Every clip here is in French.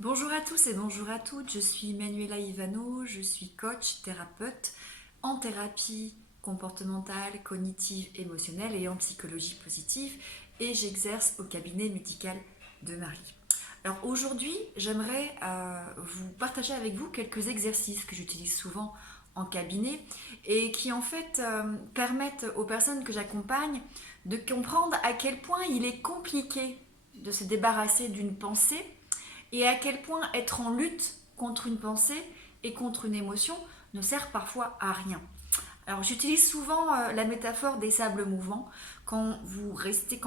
Bonjour à tous et bonjour à toutes, je suis Manuela Ivano, je suis coach, thérapeute en thérapie comportementale, cognitive, émotionnelle et en psychologie positive et j'exerce au cabinet médical de Marie. Alors aujourd'hui, j'aimerais vous partager avec vous quelques exercices que j'utilise souvent en cabinet et qui en fait permettent aux personnes que j'accompagne de comprendre à quel point il est compliqué de se débarrasser d'une pensée et à quel point être en lutte contre une pensée et contre une émotion ne sert parfois à rien. Alors j'utilise souvent la métaphore des sables mouvants. Quand vous restez,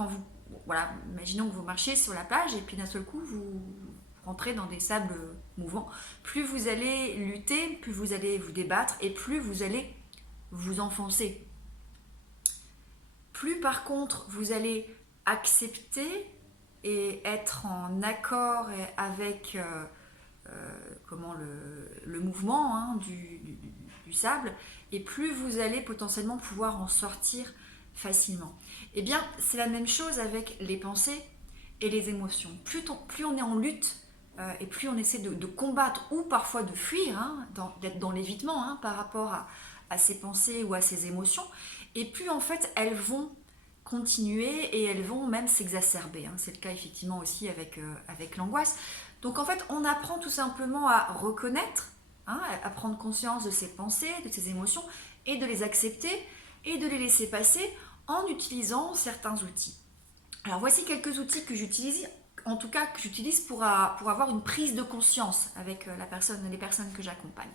voilà, imaginons que vous marchez sur la plage et puis d'un seul coup vous rentrez dans des sables mouvants. Plus vous allez lutter, plus vous allez vous débattre et plus vous allez vous enfoncer. Plus par contre vous allez accepter et être en accord avec le mouvement du sable, et plus vous allez potentiellement pouvoir en sortir facilement. Eh bien, c'est la même chose avec les pensées et les émotions. Plus on est en lutte et plus on essaie de combattre ou parfois de fuir, d'être dans l'évitement par rapport à ces pensées ou à ces émotions, et plus en fait elles vont continuer et elles vont même s'exacerber. C'est le cas effectivement aussi avec l'angoisse. Donc en fait, on apprend tout simplement à reconnaître, à prendre conscience de ses pensées, de ses émotions, et de les accepter et de les laisser passer en utilisant certains outils. Alors voici quelques outils que j'utilise, en tout cas que j'utilise pour avoir une prise de conscience avec les personnes que j'accompagne.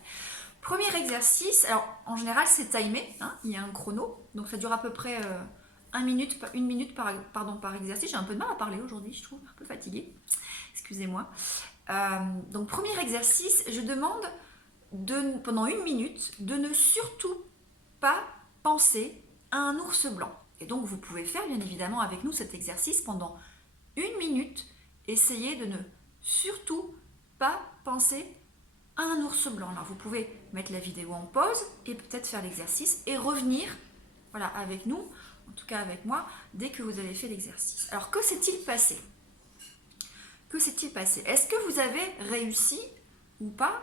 Premier exercice, alors en général c'est timé, il y a un chrono, donc ça dure à peu près une minute par exercice. J'ai un peu de mal à parler aujourd'hui, je trouve, un peu fatiguée. Excusez-moi. Donc, premier exercice, je demande pendant une minute de ne surtout pas penser à un ours blanc. Et donc, vous pouvez faire, bien évidemment, avec nous cet exercice pendant une minute. Essayez de ne surtout pas penser à un ours blanc. Alors, vous pouvez mettre la vidéo en pause et peut-être faire l'exercice et revenir avec nous, en tout cas avec moi, dès que vous avez fait l'exercice. Alors, que s'est-il passé ? Que s'est-il passé ? Est-ce que vous avez réussi ou pas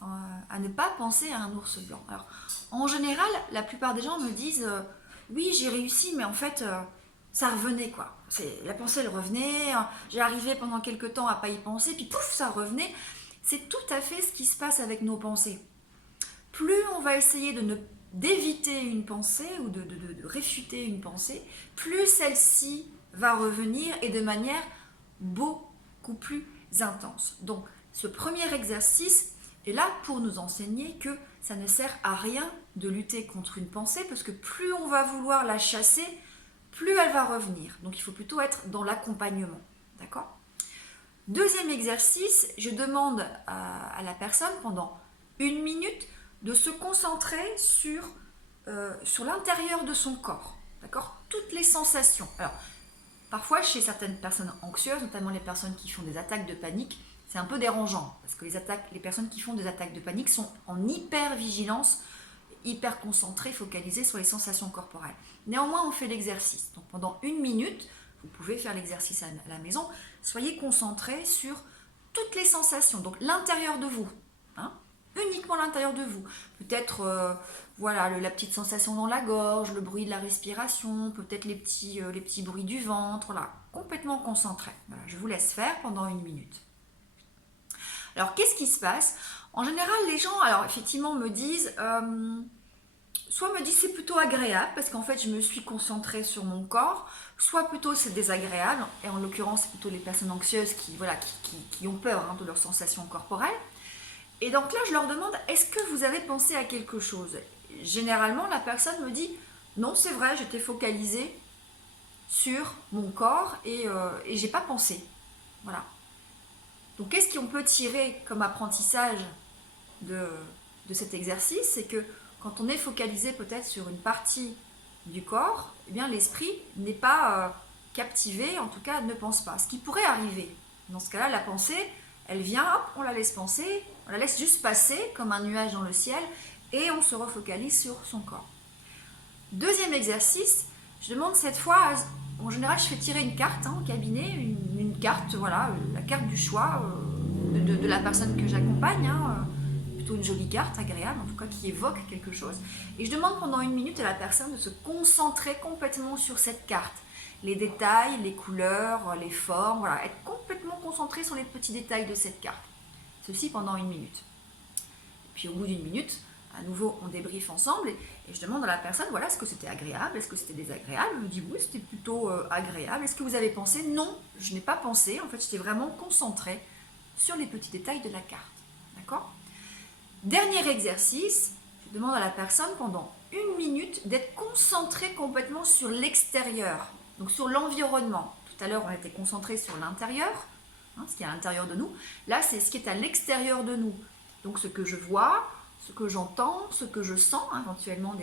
à ne pas penser à un ours blanc ? Alors, en général, la plupart des gens me disent oui, j'ai réussi, mais en fait, ça revenait quoi. La pensée, elle revenait. J'ai arrivé pendant quelques temps à pas y penser, puis pouf, ça revenait. C'est tout à fait ce qui se passe avec nos pensées. Plus on va essayer d'éviter une pensée ou de réfuter une pensée, plus celle-ci va revenir et de manière beaucoup plus intense. Donc, ce premier exercice est là pour nous enseigner que ça ne sert à rien de lutter contre une pensée parce que plus on va vouloir la chasser, plus elle va revenir. Donc, il faut plutôt être dans l'accompagnement. D'accord ? Deuxième exercice, je demande à la personne pendant une minute de se concentrer sur l'intérieur de son corps. D'accord ? Toutes les sensations. Alors, parfois, chez certaines personnes anxieuses, notamment les personnes qui font des attaques de panique, c'est un peu dérangeant parce que les personnes qui font des attaques de panique sont en hyper-vigilance, hyper concentrées, focalisées sur les sensations corporelles. Néanmoins, on fait l'exercice. Donc, pendant une minute, vous pouvez faire l'exercice à la maison. Soyez concentrés sur toutes les sensations, donc l'intérieur de vous, uniquement l'intérieur de vous. Peut-être la petite sensation dans la gorge, le bruit de la respiration, peut-être les petits bruits du ventre, complètement concentré. Voilà, je vous laisse faire pendant une minute. Alors, qu'est-ce qui se passe ? En général, les gens, alors effectivement, me disent, soit me disent c'est plutôt agréable, parce qu'en fait, je me suis concentrée sur mon corps, soit plutôt c'est désagréable, et en l'occurrence, c'est plutôt les personnes anxieuses qui ont peur de leurs sensations corporelles. Et donc là, je leur demande, est-ce que vous avez pensé à quelque chose ? Généralement, la personne me dit, non, c'est vrai, j'étais focalisée sur mon corps et j'ai pas pensé. Voilà. Donc, qu'est-ce qu'on peut tirer comme apprentissage de cet exercice ? C'est que quand on est focalisé peut-être sur une partie du corps, eh bien, l'esprit n'est pas captivé, en tout cas, ne pense pas. Ce qui pourrait arriver. Dans ce cas-là, la pensée, elle vient, hop, on la laisse penser, on la laisse juste passer comme un nuage dans le ciel et on se refocalise sur son corps. Deuxième exercice, je demande cette fois, en général je fais tirer une carte au cabinet, une carte, la carte du choix, de la personne que j'accompagne, hein, plutôt une jolie carte, agréable, en tout cas qui évoque quelque chose. Et je demande pendant 1 minute à la personne de se concentrer complètement sur cette carte. Les détails, les couleurs, les formes, voilà, être complètement concentré sur les petits détails de cette carte. Ceci pendant 1 minute. Et puis au bout d'1 minute, à nouveau, on débriefe ensemble et je demande à la personne, voilà, est-ce que c'était agréable, est-ce que c'était désagréable? Elle me dit oui, c'était plutôt agréable. Est-ce que vous avez pensé? Non, je n'ai pas pensé. En fait, j'étais vraiment concentrée sur les petits détails de la carte. D'accord? Dernier exercice, je demande à la personne pendant 1 minute d'être concentrée complètement sur l'extérieur, donc sur l'environnement. Tout à l'heure, on était concentré sur l'intérieur, hein, ce qui est à l'intérieur de nous. Là, c'est ce qui est à l'extérieur de nous. Donc, ce que je vois, ce que j'entends, ce que je sens, hein, éventuellement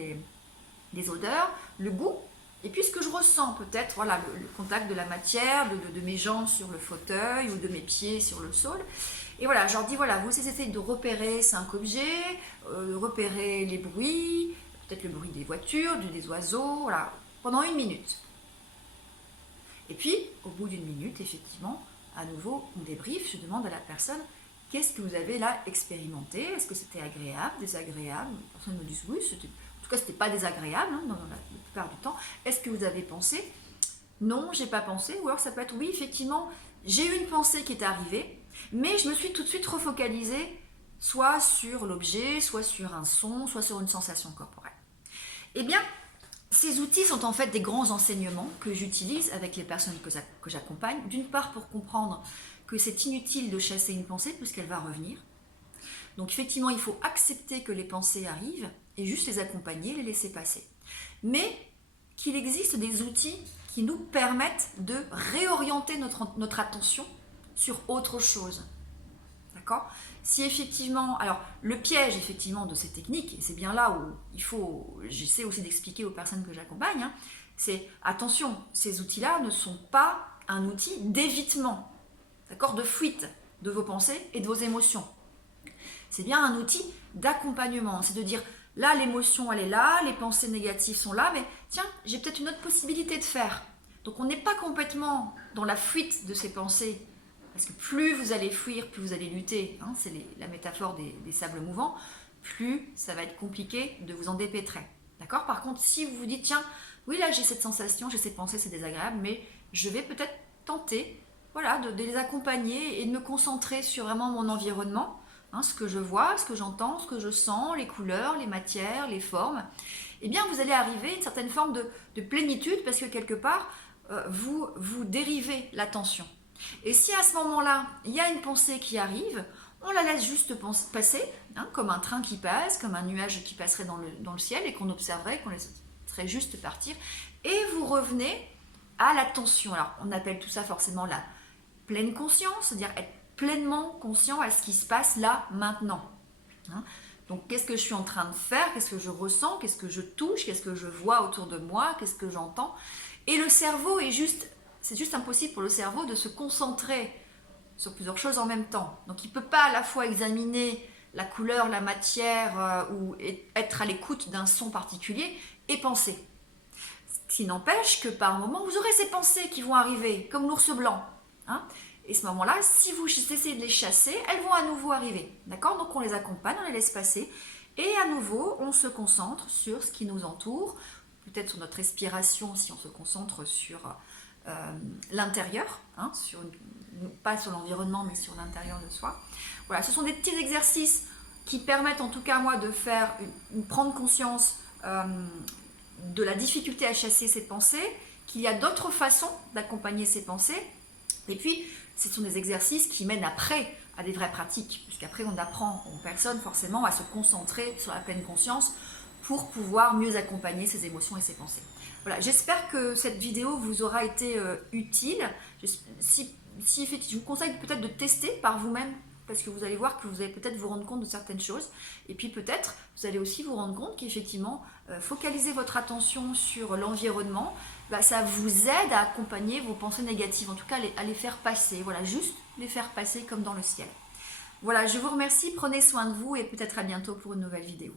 des odeurs, le goût, et puis ce que je ressens peut-être, voilà, le contact de la matière, de mes jambes sur le fauteuil ou de mes pieds sur le sol. Et voilà, je leur dis, voilà, vous essayez de repérer 5 objets, repérer les bruits, peut-être le bruit des voitures, des oiseaux, voilà, pendant 1 minute. Et puis, au bout d'1 minute, effectivement, à nouveau, on débrief, je demande à la personne, qu'est-ce que vous avez là expérimenté? Est-ce que c'était agréable, désagréable? Les personnes me disent oui, en tout cas, c'était pas désagréable, hein, la plupart du temps. Est-ce que vous avez pensé? Non, j'ai pas pensé. Ou alors ça peut être oui, effectivement, j'ai eu une pensée qui est arrivée, mais je me suis tout de suite refocalisée soit sur l'objet, soit sur un son, soit sur une sensation corporelle. Eh bien, ces outils sont en fait des grands enseignements que j'utilise avec les personnes que j'accompagne, d'une part pour comprendre que c'est inutile de chasser une pensée puisqu'elle va revenir. Donc effectivement, il faut accepter que les pensées arrivent et juste les accompagner, les laisser passer. Mais qu'il existe des outils qui nous permettent de réorienter notre attention sur autre chose. D'accord? Si effectivement, alors le piège effectivement de ces techniques, et c'est bien là où j'essaie aussi d'expliquer aux personnes que j'accompagne, hein, c'est attention, ces outils-là ne sont pas un outil d'évitement, d'accord, de fuite de vos pensées et de vos émotions. C'est bien un outil d'accompagnement, c'est de dire là l'émotion elle est là, les pensées négatives sont là, mais tiens, j'ai peut-être une autre possibilité de faire. Donc on n'est pas complètement dans la fuite de ces pensées. Parce que plus vous allez fuir, plus vous allez lutter, hein, c'est la métaphore des sables mouvants, plus ça va être compliqué de vous en dépêtrer. D'accord? Par contre, si vous vous dites, tiens, oui là j'ai cette sensation, j'ai cette pensée, c'est désagréable, mais je vais peut-être tenter, voilà, de les accompagner et de me concentrer sur vraiment mon environnement, hein, ce que je vois, ce que j'entends, ce que je sens, les couleurs, les matières, les formes, eh bien vous allez arriver à une certaine forme de plénitude parce que quelque part, vous dérivez l'attention. Et si à ce moment-là, il y a une pensée qui arrive, on la laisse juste passer, hein, comme un train qui passe, comme un nuage qui passerait dans le ciel et qu'on observerait, qu'on laisserait juste partir. Et vous revenez à l'attention. Alors, on appelle tout ça forcément la pleine conscience, c'est-à-dire être pleinement conscient à ce qui se passe là, maintenant. Hein? Donc, qu'est-ce que je suis en train de faire? Qu'est-ce que je ressens? Qu'est-ce que je touche? Qu'est-ce que je vois autour de moi? Qu'est-ce que j'entends? Et le cerveau c'est juste impossible pour le cerveau de se concentrer sur plusieurs choses en même temps. Donc il ne peut pas à la fois examiner la couleur, la matière ou être à l'écoute d'un son particulier et penser. Ce qui n'empêche que par moment, vous aurez ces pensées qui vont arriver, comme l'ours blanc. Hein, et à ce moment-là, si vous essayez de les chasser, elles vont à nouveau arriver. D'accord? Donc on les accompagne, on les laisse passer. Et à nouveau, on se concentre sur ce qui nous entoure, peut-être sur notre respiration si on se concentre sur l'intérieur, hein, pas sur l'environnement mais sur l'intérieur de soi. Voilà, ce sont des petits exercices qui permettent en tout cas moi de prendre conscience de la difficulté à chasser ces pensées, qu'il y a d'autres façons d'accompagner ces pensées, et puis ce sont des exercices qui mènent après à des vraies pratiques, puisqu'après on apprend aux personnes forcément à se concentrer sur la pleine conscience pour pouvoir mieux accompagner ses émotions et ses pensées. Voilà, j'espère que cette vidéo vous aura été utile. Je vous conseille peut-être de tester par vous-même, parce que vous allez voir que vous allez peut-être vous rendre compte de certaines choses. Et puis peut-être, vous allez aussi vous rendre compte qu'effectivement, focaliser votre attention sur l'environnement, ça vous aide à accompagner vos pensées négatives, en tout cas à les faire passer. Voilà, juste les faire passer comme dans le ciel. Voilà, je vous remercie, prenez soin de vous et peut-être à bientôt pour une nouvelle vidéo.